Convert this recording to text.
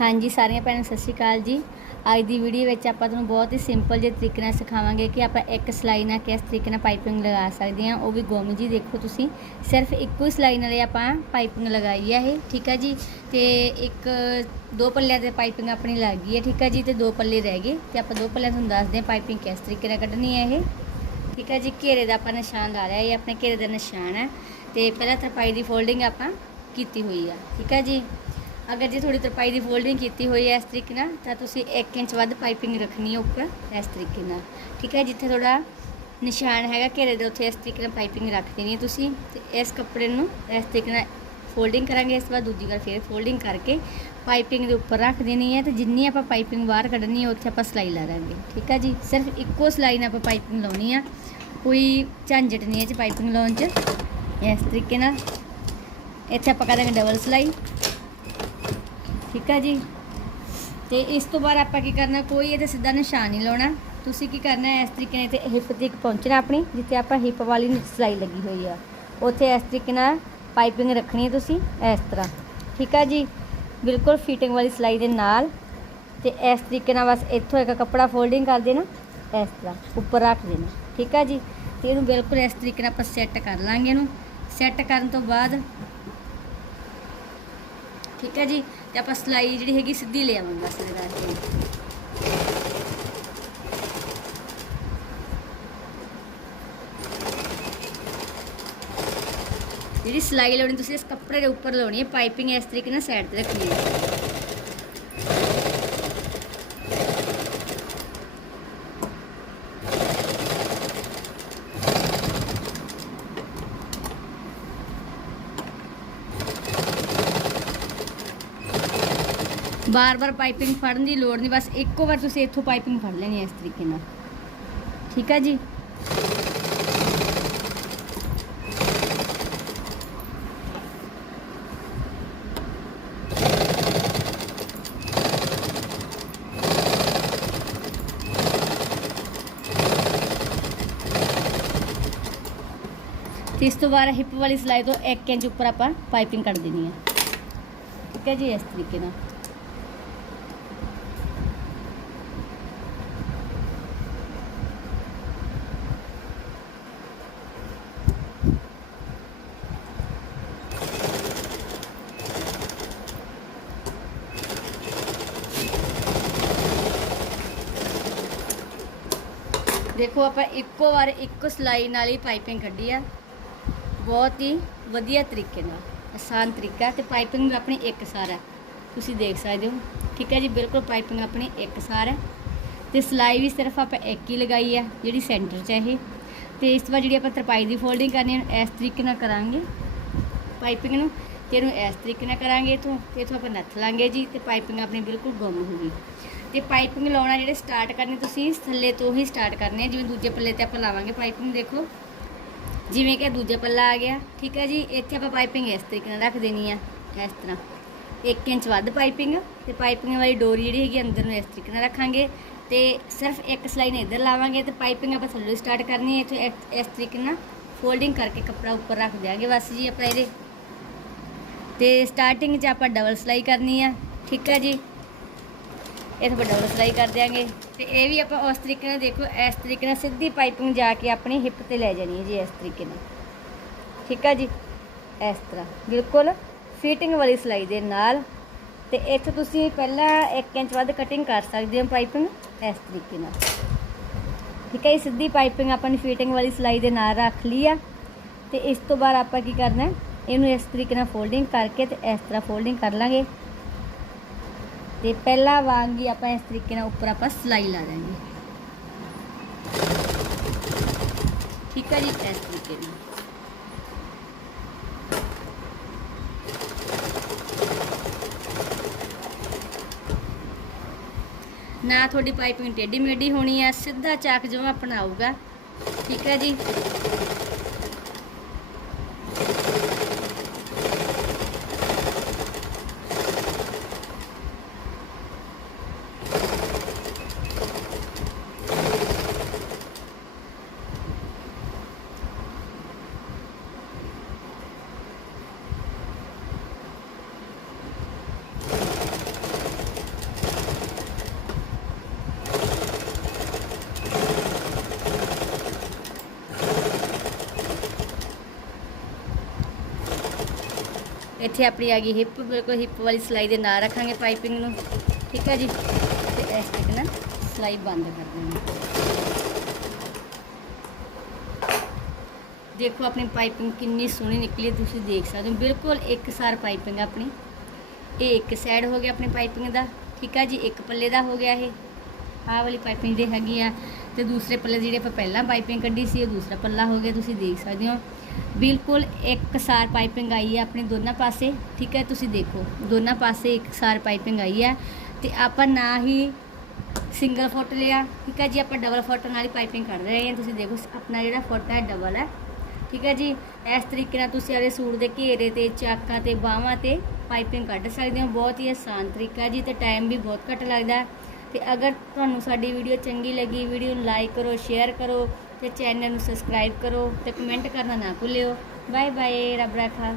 ਹਾਂਜੀ, ਸਾਰੀਆਂ ਭੈਣਾਂ, ਸਤਿ ਸ਼੍ਰੀ ਅਕਾਲ ਜੀ। ਅੱਜ ਦੀ ਵੀਡੀਓ ਵਿੱਚ ਆਪਾਂ ਤੁਹਾਨੂੰ ਬਹੁਤ ਹੀ ਸਿੰਪਲ ਜਿਹੇ ਤਰੀਕੇ ਨਾਲ ਸਿਖਾਵਾਂਗੇ ਕਿ ਆਪਾਂ ਇੱਕ ਸਲਾਈ ਨਾਲ ਕਿਸ ਤਰੀਕੇ ਨਾਲ ਪਾਈਪਿੰਗ ਲਗਾ ਸਕਦੇ ਹਾਂ। ਉਹ ਵੀ ਗੋਮੀ ਜੀ ਦੇਖੋ ਤੁਸੀਂ। ਸਿਰਫ ਇੱਕੋ ਹੀ ਸਲਾਈ ਨਾਲ ਆਪਾਂ ਪਾਈਪਿੰਗ ਲਗਾਈ ਹੈ ਇਹ, ਠੀਕ ਹੈ ਜੀ? ਤੇ ਇੱਕ, ਦੋ ਪੱਲਿਆਂ ਤੇ ਪਾਈਪਿੰਗ ਆਪਣੀ ਲੱਗ ਗਈ ਹੈ, ਠੀਕ ਹੈ ਜੀ? ਤੇ ਦੋ ਪੱਲੇ ਰਹਿ ਗਏ। ਤੇ ਆਪਾਂ ਦੋ ਪੱਲਿਆਂ ਤੁਹਾਨੂੰ ਦੱਸਦੇ ਹਾਂ ਪਾਈਪਿੰਗ ਕਿਸ ਤਰੀਕੇ ਨਾਲ ਕੱਢਣੀ ਹੈ ਇਹ। ਠੀਕ ਹੈ ਜੀ? ਘੇਰੇ ਦਾ ਆਪਾਂ ਨਿਸ਼ਾਨ ਲਾ ਲਿਆ, ਇਹ ਆਪਣੇ ਘੇਰੇ ਦਾ ਨਿਸ਼ਾਨ ਹੈ। ਤੇ ਪਹਿਲਾਂ ਤਰਪਾਈ ਦੀ ਫੋਲਡਿੰਗ ਆਪਾਂ ਕੀਤੀ ਹੋਈ ਆ, ਠੀਕ ਹੈ ਜੀ? ਅਗਰ ਜੇ ਥੋੜੀ ਤਰਪਾਈ ਦੀ ਫੋਲਡਿੰਗ ਕੀਤੀ ਹੋਈ ਹੈ ਇਸ ਤਰੀਕੇ ਨਾਲ, ਤਾਂ ਤੁਸੀਂ 1 ਇੰਚ ਵੱਧ ਪਾਈਪਿੰਗ ਰੱਖਣੀ ਹੈ ਉੱਪਰ ਇਸ ਤਰੀਕੇ ਨਾਲ। ਠੀਕ ਹੈ, ਜਿੱਥੇ ਥੋੜਾ ਨਿਸ਼ਾਨ ਹੈਗਾ ਘੇਰੇ ਦੇ ਉੱਥੇ ਇਸ ਤਰੀਕੇ ਨਾਲ ਪਾਈਪਿੰਗ ਰੱਖ ਦੇਣੀ ਹੈ ਤੁਸੀਂ ਤੇ ਇਸ ਕੱਪੜੇ ਨੂੰ ਇਸ ਤਰੀਕੇ ਨਾਲ ਫੋਲਡਿੰਗ ਕਰਾਂਗੇ, ਇਸ ਤੋਂ ਬਾਅਦ ਦੂਜੀ ਵਾਰ ਫਿਰ ਫੋਲਡਿੰਗ ਕਰਕੇ ਪਾਈਪਿੰਗ ਦੇ ਉੱਪਰ ਰੱਖ ਦੇਣੀ ਹੈ ਤੇ ਜਿੰਨੀ ਆਪਾਂ ਪਾਈਪਿੰਗ ਬਾਹਰ ਕੱਢਣੀ ਹੈ, ਉੱਥੇ ਆਪਾਂ ਸਲਾਈ ਲਾ ਦਾਂਗੇ। ਠੀਕ ਹੈ ਜੀ, ਸਿਰਫ ਇੱਕੋ ਸਲਾਈ ਨਾਲ ਆਪਾਂ ਪਾਈਪਿੰਗ ਲਾਉਣੀ ਆ। ਕੋਈ ਝੰਜਟ ਨਹੀਂ ਹੈ ਚ ਪਾਈਪਿੰਗ ਲਾਉਣ 'ਚ। ਇਸ ਤਰੀਕੇ ਨਾਲ ਇੱਥੇ ਆਪਾਂ ਕਰਾਂਗੇ ਡਬਲ ਸਲਾਈ। ਠੀਕ ਹੈ ਜੀ? ਤੇ ਇਸ ਤੋਂ ਬਾਅਦ ਆਪਾਂ ਕੀ ਕਰਨਾ, ਕੋਈ ਇਹਦੇ ਸਿੱਧਾ ਨਿਸ਼ਾਨ ਨਹੀਂ ਲਾਉਣਾ। ਤੁਸੀਂ ਕੀ ਕਰਨਾ ਹੈ ਇਸ ਤਰੀਕੇ ਨਾਲ ਤੇ ਹਿੱਪ ਤੱਕ ਪਹੁੰਚਣਾ ਆਪਣੀ, ਜਿੱਥੇ ਆਪਾਂ ਹਿੱਪ ਵਾਲੀ ਸਿਲਾਈ ਲੱਗੀ ਹੋਈ ਆ। ਉੱਥੇ ਇਸ ਤਰੀਕੇ ਨਾਲ ਪਾਈਪਿੰਗ ਰੱਖਣੀ ਹੈ ਤੁਸੀਂ, ਇਸ ਤਰ੍ਹਾਂ। ਠੀਕ ਹੈ ਜੀ? ਬਿਲਕੁਲ ਫਿਟਿੰਗ ਵਾਲੀ ਸਿਲਾਈ ਦੇ ਨਾਲ। ਤੇ ਇਸ ਤਰੀਕੇ ਨਾਲ ਬਸ ਇੱਥੋਂ ਇੱਕ ਕੱਪੜਾ ਫੋਲਡਿੰਗ ਕਰ ਦੇਣਾ, ਇਸ ਤਰ੍ਹਾਂ, ਉੱਪਰ ਰੱਖ ਦੇਣਾ। ਠੀਕ ਹੈ ਜੀ? ਤੇ ਇਹਨੂੰ ਬਿਲਕੁਲ ਇਸ ਤਰੀਕੇ ਨਾਲ ਆਪਾਂ ਸੈੱਟ ਕਰ ਲਾਂਗੇ ਇਹਨੂੰ। ਸੈੱਟ ਕਰਨ ਤੋਂ ਬਾਅਦ ਠੀਕ ਹੈ ਜੀ? ਤੇ ਆਪਾਂ ਸਲਾਈ ਜਿਹੜੀ ਹੈਗੀ ਸਿੱਧੀ ਲੈ ਆਵਾਂਗੇ ਬਸ ਲਗਾ ਕੇ ਜਿਹੜੀ ਸਲਾਈ ਲਾਉਣੀ ਤੁਸੀਂ ਇਸ ਕੱਪੜੇ ਦੇ ਉੱਪਰ ਲਾਉਣੀ ਹੈ, ਪਾਈਪਿੰਗ ਇਸ ਤਰੀਕੇ ਨਾਲ ਸਾਈਡ ਤੇ ਰੱਖਣੀ ਹੈ। ਬਾਰ-ਬਾਰ ਪਾਈਪਿੰਗ ਫੜਨ ਦੀ ਲੋੜ ਨਹੀਂ ਬਸ ਇੱਕੋ ਵਾਰ ਤੁਸੀਂ ਇੱਥੋਂ ਪਾਈਪਿੰਗ ਫੜ ਲੈਣੀ ਹੈ ਇਸ ਤਰੀਕੇ ਨਾਲ ਠੀਕ ਹੈ ਜੀ ਤੇ ਇਸ ਤੋਂ ਬਾਅਦ ਹਿੱਪ ਵਾਲੀ ਸਲਾਈ ਤੋਂ 1 ਇੰਚ ਉੱਪਰ ਆਪਾਂ ਪਾਈਪਿੰਗ ਕੱਢ ਦੇਣੀ ਹੈ ਠੀਕ ਹੈ ਜੀ ਇਸ ਤਰੀਕੇ ਨਾਲ ਦੇਖੋ ਆਪਾਂ ਇੱਕੋ ਵਾਰ ਇੱਕੋ ਸਲਾਈ ਨਾਲ ਹੀ ਪਾਈਪਿੰਗ ਕੱਢੀ ਆ। ਬਹੁਤ ਹੀ ਵਧੀਆ ਤਰੀਕੇ ਨਾਲ, ਆਸਾਨ ਤਰੀਕਾ ਤੇ ਪਾਈਪਿੰਗ ਵੀ ਆਪਣੀ ਇੱਕ ਸਾਰ ਹੈ। ਤੁਸੀਂ ਦੇਖ ਸਕਦੇ ਹੋ, ਠੀਕ ਹੈ ਜੀ, ਬਿਲਕੁਲ ਪਾਈਪਿੰਗ ਆਪਣੀ ਇੱਕ ਸਾਰ ਹੈ। ਤੇ ਸਲਾਈ ਵੀ ਸਿਰਫ ਆਪਾਂ ਇੱਕ ਹੀ ਲਗਾਈ ਹੈ, ਜਿਹੜੀ ਸੈਂਟਰ 'ਚ ਹੈ ਇਹ। ਤੇ ਇਸ ਤੋਂ ਬਾਅਦ ਜਿਹੜੀ ਆਪਾਂ ਤਰਪਾਈ ਦੀ ਫੋਲਡਿੰਗ ਕਰਨੀ ਹੈ ਇਸ ਤਰੀਕੇ ਨਾਲ ਕਰਾਂਗੇ। ਪਾਈਪਿੰਗ ਨੂੰ, ਤੇ ਇਹਨੂੰ ਇਸ ਤਰੀਕੇ ਨਾਲ ਕਰਾਂਗੇ ਇਥੋਂ, ਤੇ ਇਥੋਂ ਆਪਾਂ ਨੱਥ ਲਾਂਗੇ ਜੀ, ਤੇ ਪਾਈਪਿੰਗ ਆਪਣੀ ਬਿਲਕੁਲ ਗੁੰਮ ਹੋ ਗਈ। ਤੇ ਪਾਈਪਿੰਗ ਲਾਉਣਾ ਜਿਹੜੇ ਸਟਾਰਟ ਕਰਨੇ, ਤੁਸੀਂ ਥੱਲੇ ਤੋਂ ਹੀ ਸਟਾਰਟ ਕਰਨੇ ਜਿਵੇਂ ਦੂਜੇ ਪੱਲੇ ਤੇ ਆਪਾਂ ਲਾਵਾਂਗੇ ਪਾਈਪਿੰਗ, ਦੇਖੋ। ਜਿਵੇਂ ਕਿ ਦੂਜਾ ਪੱਲਾ ਆ ਗਿਆ, ਠੀਕ ਹੈ ਜੀ? ਇੱਥੇ ਆਪਾਂ ਪਾਈਪਿੰਗ ਇਸ ਤਰੀਕੇ ਨਾਲ ਰੱਖ ਦੇਣੀ ਆ, ਇਸ ਤਰ੍ਹਾਂ। 1 ਇੰਚ ਵੱਧ ਪਾਈਪਿੰਗ ਤੇ ਪਾਈਪਿੰਗ ਵਾਲੀ ਡੋਰੀ ਜਿਹੜੀ ਹੈਗੀ ਅੰਦਰ ਨੂੰ ਇਸ ਤਰੀਕੇ ਨਾਲ ਰੱਖਾਂਗੇ। ਤੇ ਸਿਰਫ ਇੱਕ ਸਲਾਈ ਨੇ ਇੱਧਰ ਲਾਵਾਂਗੇ ਤੇ ਪਾਈਪਿੰਗ ਆਪਾਂ ਥੱਲੇ ਸਟਾਰਟ ਕਰਨੀ ਹੈ। ਇੱਥੇ ਇਸ- ਇਸ ਤਰੀਕੇ ਨਾਲ ਫੋਲਡਿੰਗ ਕਰਕੇ ਕੱਪੜਾ ਉੱਪਰ ਰੱਖ ਦਿਆਂਗੇ ਬਸ ਜੀ ਆਪਾਂ ਇਹਦੇ। ਤੇ ਸਟਾਰਟਿੰਗ 'ਚ ਆਪਾਂ ਡਬਲ ਸਲਾਈ ਕਰਨੀ ਆ, ਠੀਕ ਹੈ ਜੀ? ਇਹ ਵੱਡਾ ਵੱਡਾ ਸਲਾਈ ਕਰ ਦਿਆਂਗੇ। ਤੇ ਇਹ ਵੀ ਆਪਾਂ ਉਸ ਤਰੀਕੇ ਨਾਲ ਦੇਖੋ, ਇਸ ਤਰੀਕੇ ਨਾਲ ਸਿੱਧੀ ਪਾਈਪਿੰਗ ਜਾ ਕੇ ਆਪਣੀ ਹਿੱਪ ਤੇ ਲੈ ਜਾਣੀ ਹੈ ਜੀ ਇਸ ਤਰੀਕੇ ਨਾਲ। ਠੀਕ ਆ ਜੀ? ਇਸ ਤਰ੍ਹਾਂ। ਬਿਲਕੁਲ ਫਿਟਿੰਗ ਵਾਲੀ ਸਲਾਈ ਦੇ ਨਾਲ। ਤੇ ਇੱਥੇ ਤੁਸੀਂ ਪਹਿਲਾਂ 1 ਇੰਚ ਵੱਧ ਕਟਿੰਗ ਕਰ ਸਕਦੇ ਹੋ ਪਾਈਪਿੰਗ ਇਸ ਤਰੀਕੇ ਨਾਲ। ਠੀਕ ਹੈ ਇਹ ਸਿੱਧੀ ਪਾਈਪਿੰਗ ਆਪਾਂ ਨੇ ਫਿਟਿੰਗ ਵਾਲੀ ਸਲਾਈ ਦੇ ਨਾਲ ਰੱਖ ਲਈ ਆ। ਤੇ ਇਸ ਤੋਂ ਬਾਅਦ ਆਪਾਂ ਕੀ ਕਰਨਾ ਇਹਨੂੰ ਇਸ ਤਰੀਕੇ ਨਾਲ ਫੋਲਡਿੰਗ ਕਰਕੇ ਤੇ ਇਸ ਤਰ੍ਹਾਂ ਫੋਲਡਿੰਗ ਕਰ ਲਾਂਗੇ। ਤੇ ਪਹਿਲਾਂ ਵਾਂਗ ਹੀ ਆਪਾਂ ਇਸ ਤਰੀਕੇ ਨਾਲ ਉੱਪਰ ਆਪਾਂ ਸਲਾਈ ਲਾ ਦਾਂਗੇ। ਠੀਕ ਹੈ ਜੀ, ਇਸ ਤਰੀਕੇ ਨਾਲ। ਨਾ ਤੁਹਾਡੀ ਪਾਈਪਿੰਗ ਟੇਢੀ ਮੇਢੀ ਹੋਣੀ ਆ, ਸਿੱਧਾ ਚਾਕ ਜਿਵੇਂ ਆਪਣਾ ਠੀਕ ਹੈ ਜੀ। ਇੱਥੇ ਆਪਣੀ ਆ ਗਈ ਹਿੱਪ, ਬਿਲਕੁਲ ਹਿੱਪ ਵਾਲੀ ਸਿਲਾਈ ਦੇ ਨਾਲ ਰੱਖਾਂਗੇ ਪਾਈਪਿੰਗ ਨੂੰ। ਠੀਕ ਹੈ ਜੀ? ਤੇ ਇਸ ਤੱਕ ਨਾ ਸਿਲਾਈ ਬੰਦ ਕਰ ਦਾਂਗੇ ਦੇਖੋ ਆਪਣੀ ਪਾਈਪਿੰਗ ਕਿੰਨੀ ਸੋਹਣੀ ਨਿਕਲੀ ਤੁਸੀਂ ਦੇਖ ਸਕਦੇ ਹੋ। ਬਿਲਕੁਲ ਇੱਕ ਸਾਰ ਪਾਈਪਿੰਗ ਆਪਣੀ। ਇਹ ਇੱਕ ਸਾਈਡ ਹੋ ਗਿਆ ਆਪਣੀ ਪਾਈਪਿੰਗ ਦਾ। ਠੀਕ ਆ ਜੀ? ਇੱਕ ਪੱਲੇ ਦਾ ਹੋ ਗਿਆ ਇਹ। ਆਹ ਵਾਲੀ ਪਾਈਪਿੰਗ ਦੇ ਹੈਗੀ ਆ ਤੇ ਦੂਸਰੇ ਪੱਲੇ ਦੀ ਜਿਹੜੀ ਆਪਾਂ ਪਹਿਲਾਂ ਪਾਈਪਿੰਗ ਕੱਢੀ ਸੀ, ਉਹ ਦੂਸਰਾ ਪੱਲਾ ਹੋ ਗਿਆ, ਤੁਸੀਂ ਦੇਖ ਸਕਦੇ ਹੋ। ਬਿਲਕੁਲ ਇੱਕ ਸਾਰ ਪਾਈਪਿੰਗ ਆਈ ਹੈ ਆਪਣੇ ਦੋਨਾਂ ਪਾਸੇ, ਠੀਕ ਹੈ, ਤੁਸੀਂ ਦੇਖੋ, ਦੋਨਾਂ ਪਾਸੇ ਇੱਕ ਸਾਰ ਪਾਈਪਿੰਗ ਆਈ ਹੈ। ਤੇ ਆਪਾਂ ਨਾ ਹੀ ਸਿੰਗਲ ਫੁੱਟ ਲਿਆ, ਠੀਕ ਹੈ ਜੀ, ਆਪਾਂ ਡਬਲ ਫੁੱਟ ਨਾਲ ਹੀ ਪਾਈਪਿੰਗ ਕੱਢ ਰਹੇ ਹਾਂ। ਤੁਸੀਂ ਦੇਖੋ, ਆਪਣਾ ਜਿਹੜਾ ਫੁੱਟ ਹੈ ਡਬਲ ਹੈ, ਠੀਕ ਹੈ ਜੀ। ਇਸ ਤਰੀਕੇ ਨਾਲ ਤੁਸੀਂ ਆਪਣੇ ਸੂਟ ਦੇ ਘੇਰੇ ਤੇ, ਚਾਕਾਂ ਤੇ, ਬਾਹਾਂ ਤੇ ਪਾਈਪਿੰਗ ਕੱਢ ਸਕਦੇ ਹੋ। ਬਹੁਤ ਹੀ ਆਸਾਨ ਤਰੀਕਾ ਜੀ, ਤੇ ਟਾਈਮ ਵੀ ਬਹੁਤ ਘੱਟ ਲੱਗਦਾ ਤੇ ਅਗਰ ਤੁਹਾਨੂੰ ਸਾਡੀ ਵੀਡੀਓ ਚੰਗੀ ਲੱਗੀ, ਵੀਡੀਓ ਨੂੰ ਲਾਈਕ ਕਰੋ ਸ਼ੇਅਰ ਕਰੋ ਤੇ ਚੈਨਲ ਨੂੰ ਸਬਸਕ੍ਰਾਈਬ ਕਰੋ ਤੇ ਕਮੈਂਟ ਕਰਨਾ ਨਾ ਭੁੱਲਿਓ। ਬਾਏ ਬਾਏ ਰੱਬ ਰੱਖਾ।